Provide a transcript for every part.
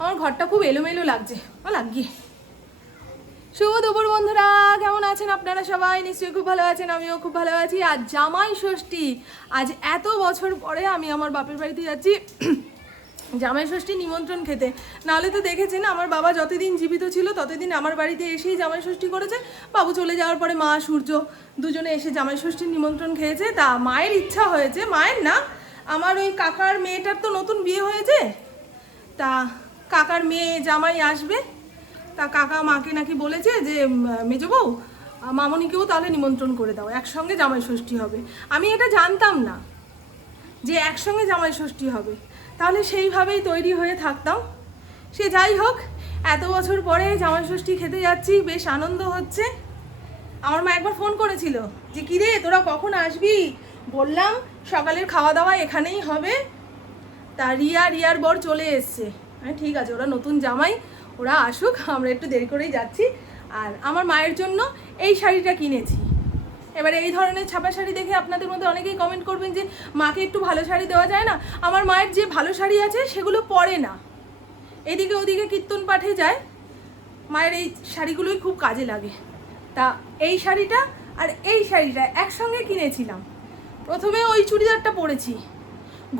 আমার ঘরটা খুব এলোমেলো লাগছে, লাগিয়ে। শুভ দুপুর বন্ধুরা, কেমন আছেন আপনারা? সবাই নিশ্চয়ই খুব ভালো আছেন, আমিও খুব ভালো আছি। আজ জামাই ষষ্ঠী, আজ এত বছর পরে আমি আমার বাপের বাড়িতে যাচ্ছি জামাই ষষ্ঠী নিমন্ত্রণ খেতে। নাহলে তো দেখেছেন আমার বাবা যতদিন জীবিত ছিল ততদিন আমার বাড়িতে এসেই জামাই ষষ্ঠী করেছে। বাবু চলে যাওয়ার পরে মা সূর্য দুজনে এসে জামাই ষষ্ঠীর নিমন্ত্রণ খেয়েছে। তা মায়ের ইচ্ছা হয়েছে, মায়ের না, আমার ওই কাকার মেয়েটার তো নতুন বিয়ে হয়েছে, তা কাকার মেয়ে জামাই আসবে। তা কাকা মাকে নাকি বলেছে যে মেজো বউ মামনিকেও তাহলে নিমন্ত্রণ করে দাও, একসঙ্গে জামাই ষষ্ঠী হবে। আমি এটা জানতাম না যে একসঙ্গে জামাই ষষ্ঠী হবে, তাহলে সেইভাবেই তৈরি হয়ে থাকতাম। সে যাই হোক, এত বছর পরে জামাই ষষ্ঠী খেতে যাচ্ছি, বেশ আনন্দ হচ্ছে। আমার মা একবার ফোন করেছিল যে কিরে তোরা কখন আসবি, বললাম সকালের খাওয়া দাওয়া এখানেই হবে। তা রিয়ার বর চলে এসছে। ঠিক আছে, ওরা নতুন জামাই, ওরা আসুক, আমরা একটু দেরি করেই যাচ্ছি। আর আমার মায়ের জন্য এই শাড়িটা কিনেছি। এবারে এই ধরনের ছাপা শাড়ি দেখে আপনাদের মধ্যে অনেকেই কমেন্ট করবেন যে মাকে একটু ভালো শাড়ি দেওয়া যায় না। আমার মায়ের যে ভালো শাড়ি আছে সেগুলো পরে না, এদিকে ওদিকে কীর্তন পাঠে যায়, মায়ের এই শাড়িগুলোই খুব কাজে লাগে। তা এই শাড়িটা আর এই শাড়িটা একসঙ্গে কিনেছিলাম। প্রথমে ওই চুড়িদারটা পরেছি,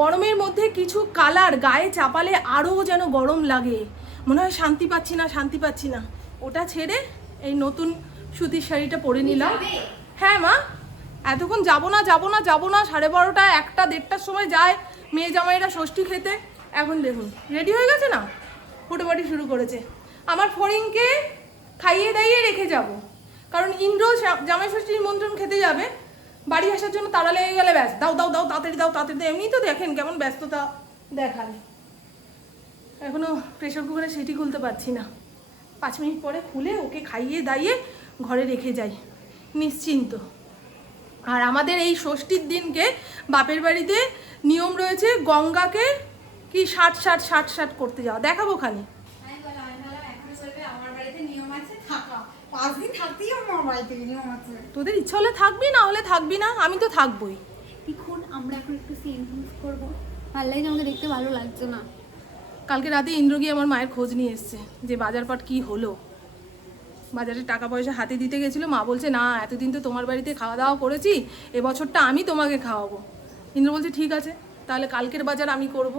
গরমের মধ্যে কিছু কালার গায়ে চাপালে আরও যেন গরম লাগে, মনে হয় শান্তি পাচ্ছি না। ওটা ছেড়ে এই নতুন সুতির শাড়িটা পরে নিলাম। হ্যাঁ মা, এতক্ষণ যাবো না 12:30 1টা 1:30টার সময় যায় মেয়ে জামাইরা ষষ্ঠী খেতে। এখন দেখুন রেডি হয়ে গেছে না, ফুটোপাটি শুরু করেছে। আমার ফড়িংকে খাইয়ে দাইয়ে রেখে যাব, কারণ ইন্দ্র জামাই ষষ্ঠীর নিমন্ত্রণ খেতে যাবে। বাড়ি আসার জন্য তাড়া লেগে গেলে ব্যাস, দাও তাড়াতাড়ি দাও। এমনি তো দেখেন কেমন ব্যস্ততা দেখান। এখনো প্রেশার কুকারে সেটি খুলতে পারছি না। 5 মিনিট পরে খুলে ওকে খাইয়ে দাইয়ে ঘরে রেখে যাই, নিশ্চিন্ত। আর আমাদের এই ষষ্ঠীর দিনকে বাপের বাড়িতে নিয়ম রয়েছে গঙ্গাকে কি 60 করতে যাওয়া, দেখাবো খালি। তোদের ইচ্ছা হলে থাকবি, না হলে থাকবি না, আমি তো থাকবোই। দেখুন আমরা এখন একটু সিন করবো, ভালো লাগছে, আমাকে দেখতে ভালো লাগছে না। কালকে রাতে ইন্দ্র গিয়ে আমার মায়ের খোঁজ নিয়ে এসছে যে বাজারপাট কি হলো। বাজারে টাকা পয়সা হাতে দিতে গেছিলো, মা বলছে না এতদিন তো তোমার বাড়িতে খাওয়া দাওয়া করেছি, এবছরটা আমি তোমাকে খাওয়াবো। ইন্দ্র বলছে ঠিক আছে, তাহলে কালকের বাজার আমি করব।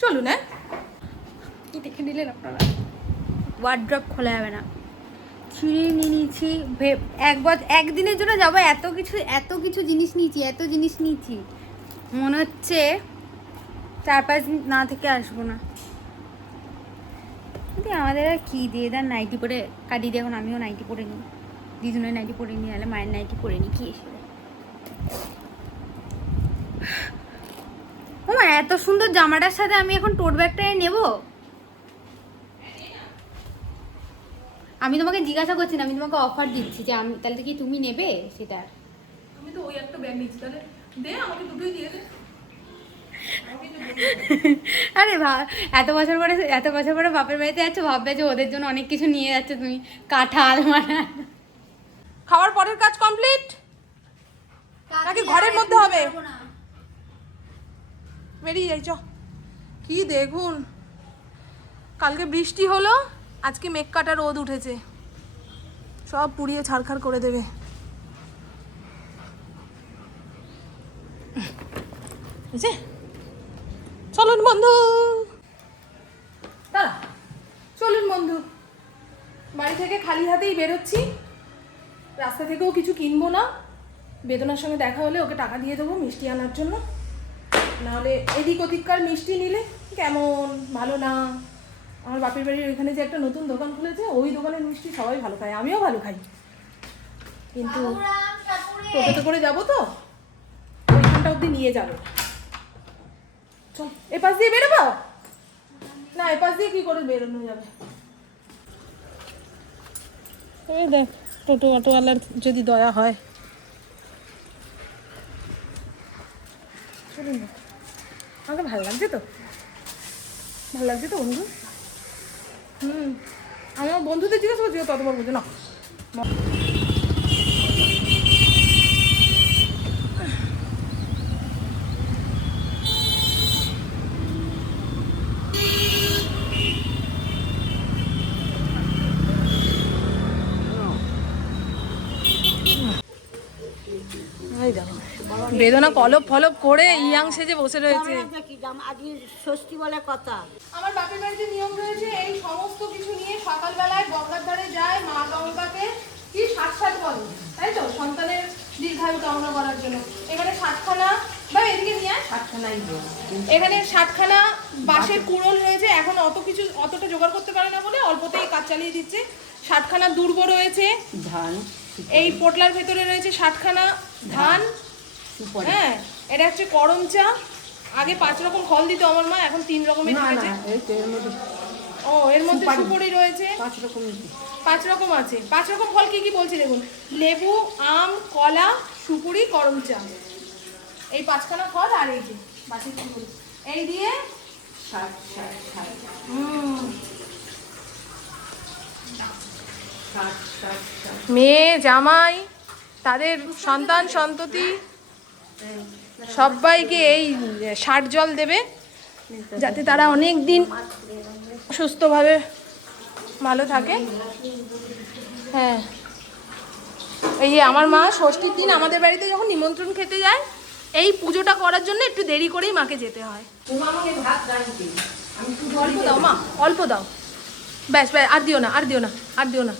চলুন। হ্যাঁ, কি দেখে দিলেন আপনারা? ওয়ার্ড্রপ খোলা যাবে না, ছিঁড়ে নিয়ে নিয়েছি। একদিনের জন্য যাবো, এত কিছু জিনিস নিয়েছি, মনে হচ্ছে 4-5 দিন না থেকে আসবো না। আমাদের আর কি দিয়ে দেন, নাইটি পরে কাটিয়ে দিয়ে। এখন আমিও নাইটি পরে নিই, দুজনের নাইটি পরে নিই, নাহলে মায়ের নাইটি পরে নিই। কি এসে ও মা, এত সুন্দর জামাটার সাথে আমি এখন টোট ব্যাগটা নেবো? আমি তোমাকে জিজ্ঞাসা করছি না, আমি তোমাকে অফার দিচ্ছি যে আমি তাহলে কি তুমি নেবে সেটা। আমি তো ওই একটা ব্যাগ নিচ্ছি, তাহলে দে আমাকে দুটোই দিয়ে দে। আরে এত বছর পরে বাপের বাড়িতে যাচ্ছ, ভাববে যে ওদের জন্য অনেক কিছু নিয়ে যাচ্ছ তুমি, কাঁঠাল মানে। খাওয়ার পরের কাজ কমপ্লিট নাকি ঘরের মধ্যে হবে? বেরিয়ে যাই চ। কি দেখুন, কালকে বৃষ্টি হলো, আজকে মেঘ কাটা রোদ উঠেছে, সব পুড়িয়ে ছারখার করে দেবে। বুঝছে? চলুন বন্ধু, বাড়ি থেকে খালি হাতেই বেরোচ্ছি, রাস্তা থেকেও কিছু কিনবো না। বেদনার সঙ্গে দেখা হলে ওকে টাকা দিয়ে দেবো মিষ্টি আনার জন্য, নাহলে এদিক ওদিককার মিষ্টি নিলে কেমন ভালো না। আমার বাপের বাড়ির ওইখানে যে একটা নতুন দোকান খুলেছে, ওই দোকানের মিষ্টি সবাই ভালো খায়, আমিও ভালো খাই, কিন্তু টোটোতে করে যাবো তো ওইখানটা অব্দি নিয়ে যাবো। চল, এ পাশ দিয়ে বেরোবো না, এ পাশ দিয়ে কি করে বেরোনো যাবে? ওই দেখ টোটো অটোওয়ালার যদি দয়া হয়। চলুন না, আমাকে ভালো লাগছে তো বন্ধু। আমার বন্ধুদের জিজ্ঞাসা করছি, ততবার বুঝে না। বেদনা কলপ ফলপ করে ইয়াং সেজে বসে রয়েছে। আজকে ষষ্ঠী বলে কথা। আমার বাপের বাড়িতে নিয়ম রয়েছে, এই সমস্ত কিছু নিয়ে সকালবেলায় গঙ্গার ধারে যায় মা গঙ্গাকে কি সাত বলে, তাই তো, সন্তানের দীর্ঘায়ু কামনা করার জন্য। এখানে 60খানা বা এদিকে নিয়ে 60খানাই, এখানে 60খানা বাঁশের কুড়োল রয়েছে। এখন অতটা জোগাড় করতে পারে না বলে অল্পতেই কাজ চালিয়ে দিচ্ছে। 60খানা দুর্ব রয়েছে ধান, এই পোটলার ভেতরে রয়েছে 60খানা ধান। হ্যাঁ, এটা হচ্ছে করম চা। আগে 5 রকম ফল দিত আমার মা, এখন 3 রকমের দিয়েছে। ও, এর মধ্যে সুপারি রয়েছে 5 রকম আছে। 5 রকম ফল কি কি বলছি দেখুন, লেবু, আম, কলা, সুপুরি, করম চা, এই 5খানা ফল। আর এই যে বাকি সুপুরি, এই দিয়ে মেয়ে জামাই তাদের সন্তান সন্ততি সবাইকে এই 60 জল দেবে, যাতে তারা অনেক দিন সুস্থভাবে ভালো থাকে। হ্যাঁ, এই যে আমার মা ষষ্ঠীর দিন আমাদের বাড়িতে যখন নিমন্ত্রণ খেতে যায়, এই পুজোটা করার জন্য একটু দেরি করেই মাকে যেতে হয়। অল্প দাও মা, অল্প দাও, ব্যাস ব্যাস, আর দিও না, আর দিও না, আর দিও না।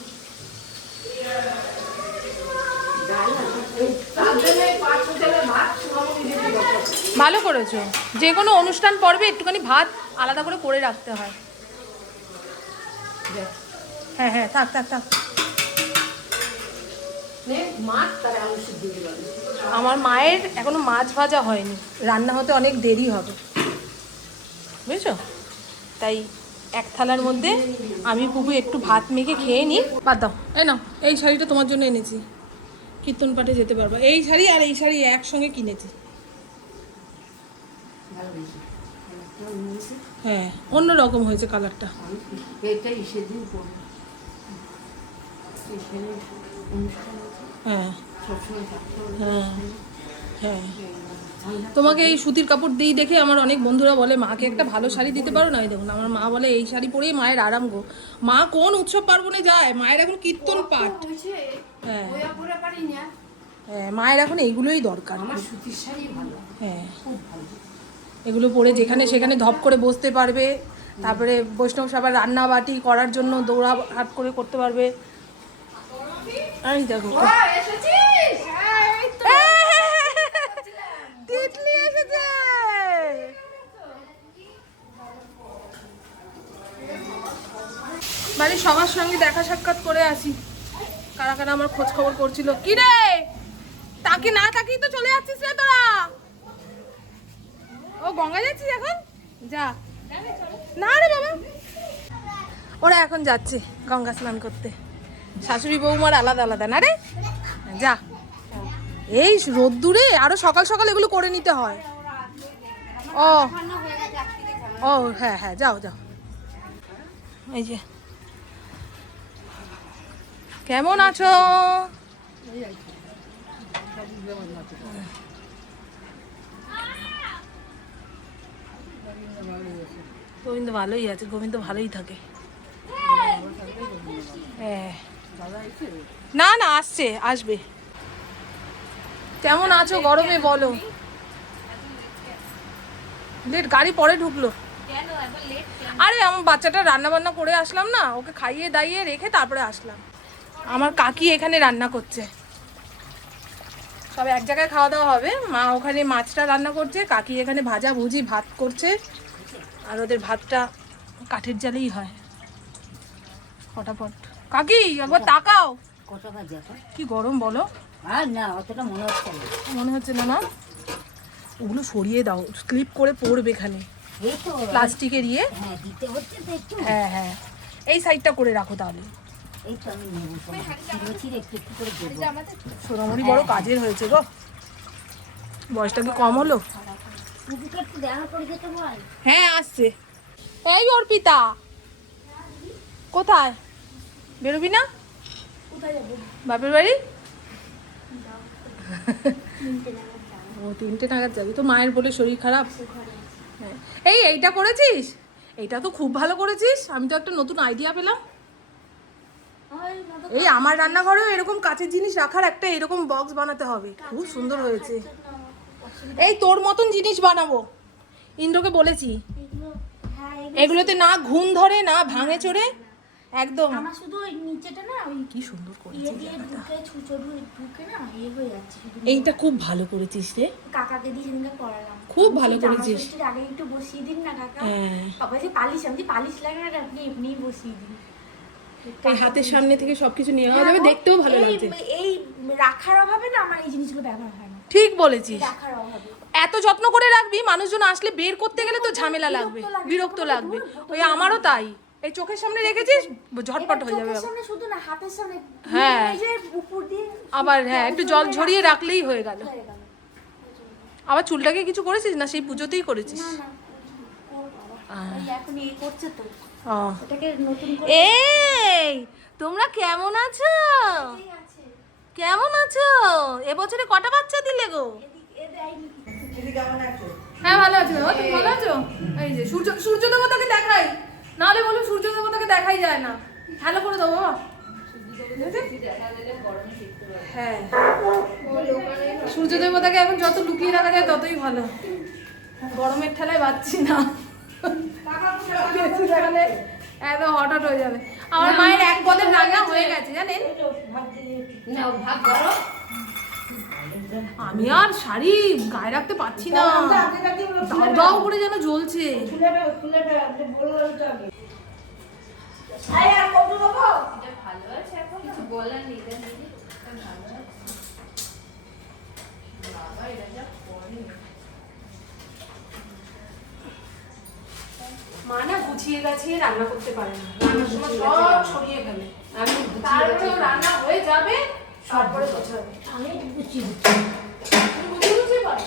ভালো করেছো, যে কোনো অনুষ্ঠান পর্বে একটুখানি ভাত আলাদা করে করে রাখতে হয়। হ্যাঁ হ্যাঁ, থাক থাক থাক। আমার মায়ের এখনো মাছ ভাজা হয়নি, রান্না হতে অনেক দেরি হবে, বুঝেছো? তাই এক থালার মধ্যে আমি পুপু একটু ভাত মেখে খেয়ে নিই। বাদ দাও, এই নাও, এই শাড়িটা তোমার জন্য এনেছি, কীর্তন পাঠে যেতে পারবা। এই শাড়ি আর এই শাড়ি একসঙ্গে কিনেছি। হ্যাঁ, অন্য রকম হয়েছে কালারটা। হ্যাঁ হ্যাঁ হ্যাঁ, তোমাকে এই সুতির কাপড় দিই দেখে আমার অনেক বন্ধুরা বলে মাকে একটা ভালো শাড়ি দিতে পারো না। দেখুন আমার মা বলে এই শাড়ি পরেই মায়ের আরাম গো। মা কোন উৎসব পার্বণে যায়, মায়ের এখন কীর্তন পাঠ। হ্যাঁ হ্যাঁ, মায়ের এখন এইগুলোই দরকার। হ্যাঁ, এগুলো পরে যেখানে সেখানে ধপ করে বসতে পারবে, তারপরে বৈষ্ণব সবার রান্না বাটি করার জন্য দৌড়া হাট করে করতে পারবে। এই দেখো তিতলি এসেছে। বাড়ির সবার সঙ্গে দেখা সাক্ষাৎ করে আসি, কারা কারা আমার খোঁজ খবর করছিল। কি রে, তাকে না তাকিয়ে তো চলে যাচ্ছিস রে তোরা? ও গঙ্গা যাচ্ছিস এখন? যা না রে বাবা, ওরা এখন যাচ্ছে গঙ্গা স্নান করতে। শাশুড়ি বৌমার আলাদা আলাদা না রে, যা। এই রোদ্দুরে আরো সকাল সকাল এগুলো করে নিতে হয়। ও ও হ্যাঁ হ্যাঁ, যাও যাও। এই যে, কেমন আছো? গোবিন্দ ভালোই আছে, গোবিন্দ ভালোই থাকে। হ্যাঁ, না না, আসবে। কেমন আছো গরমে বলো? লেট, গাড়ি পরে ঢুকলো। আরে আমার বাচ্চাটা রান্না বান্না করে আসলাম না, ওকে খাইয়ে দাইয়ে রেখে তারপরে আসলাম। আমার কাকি এখানে রান্না করছে, সব এক জায়গায় খাওয়া দাওয়া হবে। মা ওখানে মাছটা রান্না করছে, কাকি এখানে ভাজা ভুজি ভাত করছে। আর ওদের ভাতটা কাঠের জালেই হয় ফটাফট। কাকি একবার তাকাও, কি গরম বলো। মনে হচ্ছে না না, ওগুলো সরিয়ে দাও, স্লিপ করে পড়বে এখানে প্লাস্টিকের ইয়ে। হ্যাঁ হ্যাঁ, এই সাইডটা করে রাখো তাহলে। সোনামুড়ি বড় কাজের হয়েছে গো, বয়সটা কি কম হলো? হ্যাঁ আসছে। এই অর্পিতা কোথায়, বেরোবি না? বাপের বাড়ি? ও 3টে নাগাদ যাবি তো? মায়ের বলে শরীর খারাপ। হ্যাঁ, এইটা করেছিস, এইটা তো খুব ভালো করেছিস। আমি তো একটা নতুন আইডিয়া পেলাম। এই আমার রান্নাঘরেও এরকম কাঁচের জিনিস রাখার একটা এরকম বক্স বানাতে হবে, খুব সুন্দর হয়েছে। এই তোর মতন জিনিস বানাবো, ইন্দ্রকে বলেছি। হ্যাঁ এগুলোতে না ঘুম ধরে না ভাঙে চড়ে, একদম আমার শুধু ওই নিচেটা না ওই কি সুন্দর ইয়ে করেছিস দিয়ে জামাটা। ঢুকে ছুঁচো ঢুকে না ইয়ে হয়ে যাচ্ছে শুধু। এইটা খুব ভালো করেছিস রে, কাকাকে দিয়ে সেদিনকে পড়ালাম। খুব আমি ভালো সেই জামা করেছিস। ষষ্ঠীর আগে একটু বসিয়ে দিন না কাকা। হ্যাঁ। বাবা যে পালিশ, আমি যে পালিশ লাগে না আপনি এমনিই বসিয়ে দিন। এই হাতের সামনে থেকে সবকিছু নেওয়া হ্যাঁ যাবে, গো, দেখতেও ভালো এই- লাগছে। এই রাখার অভাবে না আমার এই জিনিসগুলো ব্যবহার হয় না, ঠিক বলেছিস। রাখার অভাবে। এত যত্ন করে রাখবি, মানুষজন আসলে বের করতে গেলে তো ঝামেলা লাগবে, বিরক্ত লাগবে। ওই আমারও তাই, এই চোখের সামনে রেখেছিস ঝটপট হয়ে যাবে। চোখের সামনে শুধু না, হাতের সামনে, হ্যাঁ। এই যে উপর দিয়ে আবার হ্যাঁ, একটু জল ঝরিয়ে রাখলেই হয়ে গেল। হয়ে গেল। আবার চুলটাকে কিছু করেছিস না, সেই পুজোতেই করেছিস? না না, করবো আবার। এই এখন এই করছে তো, ও। এটাকে নতুন করে এই তোমরা কেমন আছো? এই আছে। কেমন আছো? এবছরে কটা বাচ্চা দিলে গো? হ্যাঁ ভালো আছো। ও তুমি ভালো আছো? এই যে সূর্য দেবতাকে দেখাই, নাহলে বলো সূর্য দেবতাকে দেখাই যায় না। ভালো করে দাও বাবা। হ্যাঁ, সূর্য দেবতাকে এখন যত লুকিয়ে রাখা যায় ততই ভালো। গরমের ঠেলায় বাঁচছি না, বেশি দেখালে একদম হঠাৎ হয়ে যাবে। আমার মায়ের এক পদের রান্না হয়ে গেছে জানেন। আমি আর শাড়ি গায়ে রাখতে পারছি না, দাও দাও করে যেন জ্বলছে। মা না গুছিয়ে গাছিয়ে রান্না করতে পারে না, রান্নার সময় সব ছড়িয়ে ফেলে। তারপরে রান্না হয়ে যাবে, তারপরে গোছাবে। আমি বুঝি তুমি গুছিয়ে গুছিয়ে পারো?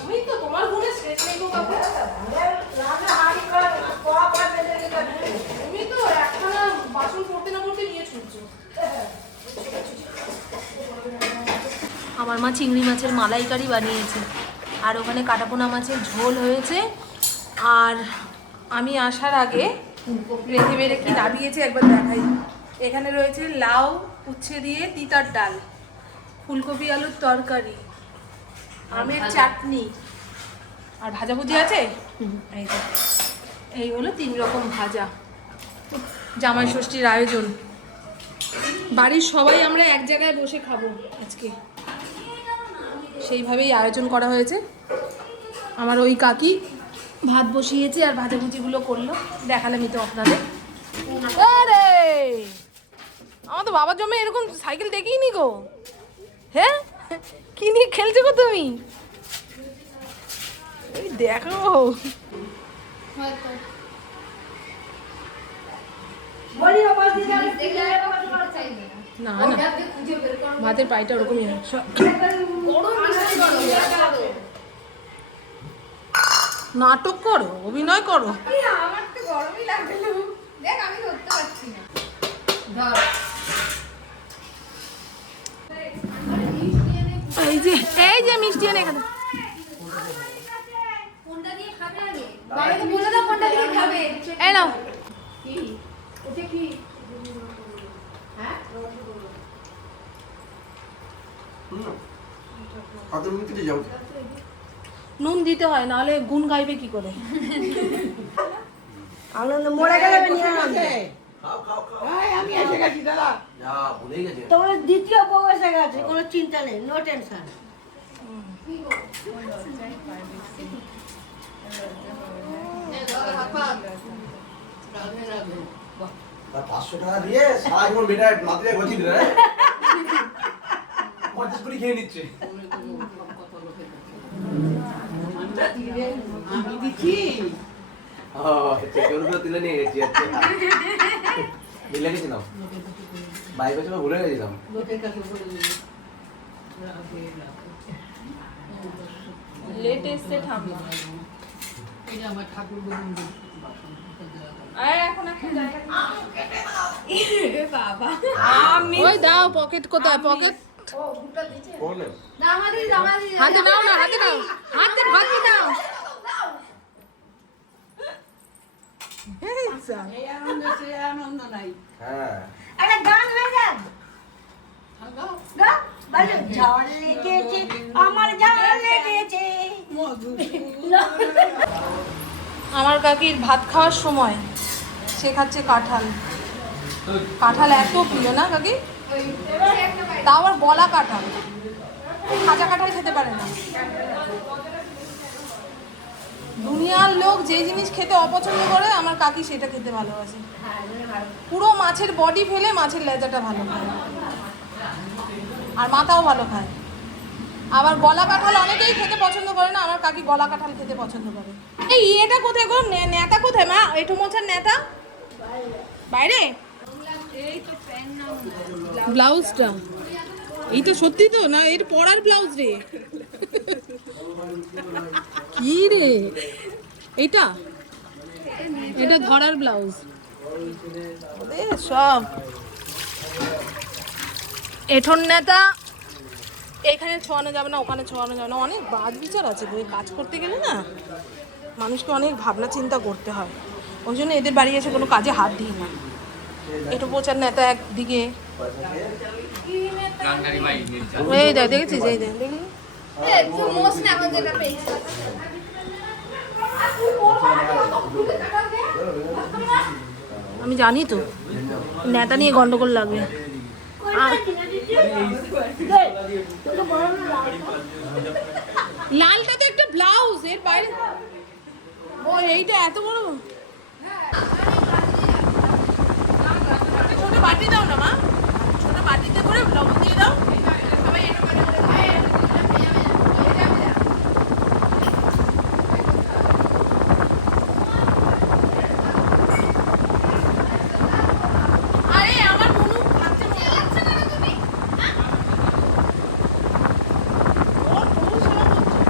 তুমি তো, তোমার গুণের শেষ নেই গো কাকু। তুমি তো একখানা বাসন পড়তে না পড়তে নিয়ে ছুটছো। আমার মা চিংড়ি মাছের মালাইকারি বানিয়েছে, আর ওখানে কাটাপোনা মাছের ঝোল হয়েছে। আর আমি আসার আগে রেঁধে বেড়ে কি নামিয়েছে একবার দেখাই। এখানে রয়েছে লাউ উচ্ছে দিয়ে তিতার ডাল, ফুলকপি আলুর তরকারি, আমের চাটনি, আর ভাজাভুজি আছে। এই যে, এই হলো 3 রকম ভাজা। জামাই ষষ্ঠীর আয়োজন, বাড়ির সবাই আমরা এক জায়গায় বসে খাবো আজকে, সেইভাবেই আয়োজন করা হয়েছে। আমার ওই কাকি ভাত বসিয়েছে আর ভাজাভুজিগুলো করলো, দেখালামই তো আপনাদের। আরে আমার তো বাবার জন্য এরকম সাইকেল দেখিনি গো। হ্যাঁ, কি নিয়ে খেলছো গো তুমি? এই দেখো, না না ভাতের পাইটা ওরকমই হয়। নাটক করো, অভিনয় করো। আমার তো গরমই লাগছে, দেখ আমি ধরতে পারছি না। এই যে মিষ্টি এনে এখানে। কোনটা দিয়ে খাবে আগে? বাবাকে বলে দাও কোনটা দিয়ে খাবে। এই নাও। নুন দিতে হয়, নাহলে গুণ গাইবে কি করে? আনন্দ মরে গেলে তোমার দ্বিতীয় বউ এসে গেছে, কোনো চিন্তা নেই, নো টেনশন। 500 টাকা দিয়ে সারা জীবন বেটা নাতিরা গছি দিলে 50 করে খেয়ে নিচ্ছে। আমি দিচ্ছি গরুগুলো তুলে নিয়ে গেছি। আচ্ছা মিলে গেছিলাম, বাইরে চলে ভুলে গেছিলাম। লোকের কাছে বলে দিই লেট এসে ঠাম্মা। এটা আমার ঠাকুর গোবিন্দ বাবা ওই দাও, পকেট কোথায়? পকেট বললেন হাতে নাও না, হাতে নাও, হাতে ভাজি নাও। এই যা। এই আনন্দ সে আনন্দ নাই। হ্যাঁ একটা গান হয়ে যাক। গা, বলো, ঝড় লেগেছে আমার ঝড় লেগেছে। আমার কাকির ভাত খাওয়ার সময় সে খাচ্ছে কাঁঠাল। কাঁঠাল এত প্রিয় না কাকি, তাও আবার বলা কাঁঠাল, কাঁচা কাঁঠাল খেতে পারে না। দুনিয়ার লোক যে জিনিস খেতে অপছন্দ করে আমার কাকি সেটা খেতে ভালোবাসে। পুরো মাছের বডি ফেলে মাছের লেজাটা ভালো খায়, আর মাথাও ভালো খায়। আবার গলা কাঁঠাল অনেকেই খেতে পছন্দ করে না, আমার কাকি গলা কাঁঠাল খেতে পছন্দ করে। এই এটা কোথায় গো, নেতা কোথায় মা? এটু মোছার নেতা বাইরে। ব্লাউজটা এই তো সত্যি তো না, এটা পরার ব্লাউজ রে। কি রে এইটা? এটা ধরার ব্লাউজ। সব এঠোর নেতা এখানে ছোঁয়ানো যাবে না, ওখানে ছোঁয়ানো যাবে না, অনেক বাদ বিচার আছে বই। কাজ করতে গেলে না মানুষকে অনেক ভাবনা চিন্তা করতে হয়, ওই জন্য এদের বাড়ি এসে কোনো কাজে হাত দিই না। এটো পোচার নেতা একদিকে, এই দেখ দেখেছিস, এই দেখ দেখলি আমি জানি তো নেতা নিয়ে গন্ডগোল লাগবে। লালটা তো একটা ব্লাউজ, এর বাইরে ও এইটা এত বড়। ছোট বাটি দাও না মা, ছোট বাটিতে করে লবণ দিয়ে দাও। আরে আমার মুনু খাচ্ছে, মনে যাচ্ছে না তুমি? ওর বউ সেবা করছে।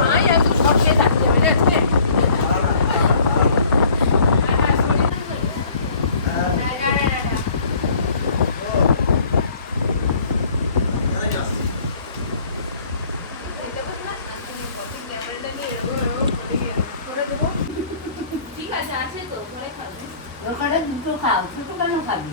মাই এত শর্ট খেয়ে থাকতে যাবে রে আজকে। ওখানে দুটো খাও, ছোট কেন খাবি?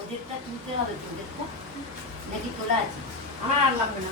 ওদেরটা তুলতে হবে, তোদেরটা নাকি তোলা আছে? আমার আর লাগবে না।